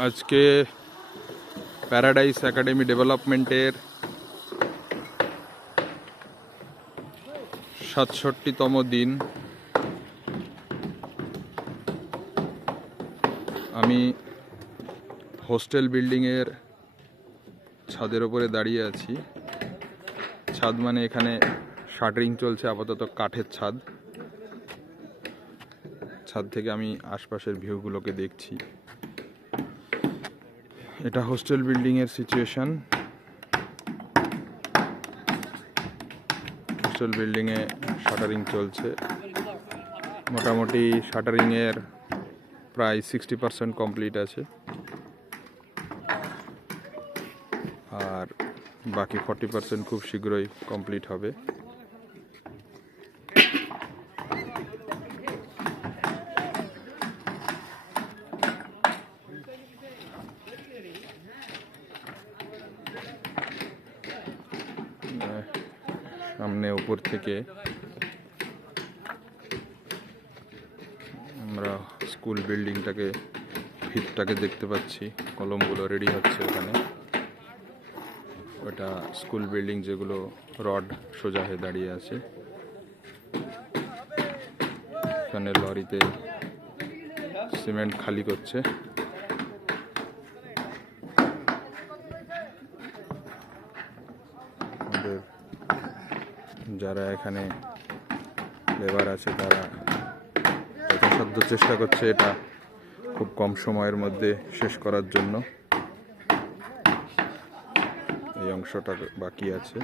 আজকে paradise academy ডেভেলপমেন্টের ৬৭তম দিন। আমি হোস্টেল বিল্ডিংয়ের ছাদের ওপরে দাঁড়িয়ে আছি। ছাদ মানে এখানে শাটারিং চলছে, আপাতত কাঠের ছাদ। ছাদ থেকে আমি আশপাশের ভিউগুলোকে দেখছি। এটা হোস্টেল বিল্ডিংয়ের সিচুয়েশন। হোস্টেল বিল্ডিংয়ে শাটারিং চলছে, মোটামুটি শাটারিংয়ের প্রায় 60% কমপ্লিট আছে, আর বাকি 40% খুব শীঘ্রই কমপ্লিট হবে। সামনে উপর থেকে আমরা স্কুল বিল্ডিংটাকে, ভিতটাকে দেখতে পাচ্ছি। কলমগুলো রেডি হচ্ছে ওখানে। ওটা স্কুল বিল্ডিং, যেগুলো রড সোজা হয়ে দাঁড়িয়ে আছে। এখানে লরিতে সিমেন্ট খালি করছে। আমাদের যারা এখানে লেবার আছে তারা যথাসাধ্য চেষ্টা করছে এটা খুব কম সময়ের মধ্যে শেষ করার জন্য। এই অংশটা বাকি আছে।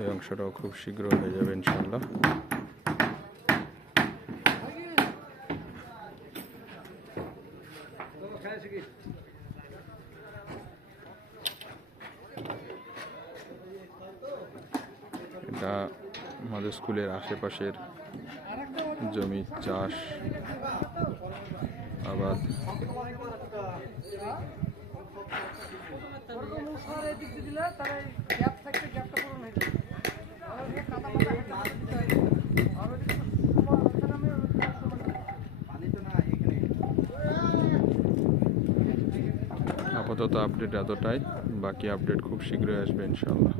এই অংশটাও খুব শীঘ্র হয়ে যাবে ইনশাআল্লাহ। এটা আমাদের স্কুলের আশেপাশের জমি, চাষ আবাদ। আপাতত আপডেট এতটাই, বাকি আপডেট খুব শীঘ্রই আসবে ইনশাআল্লাহ।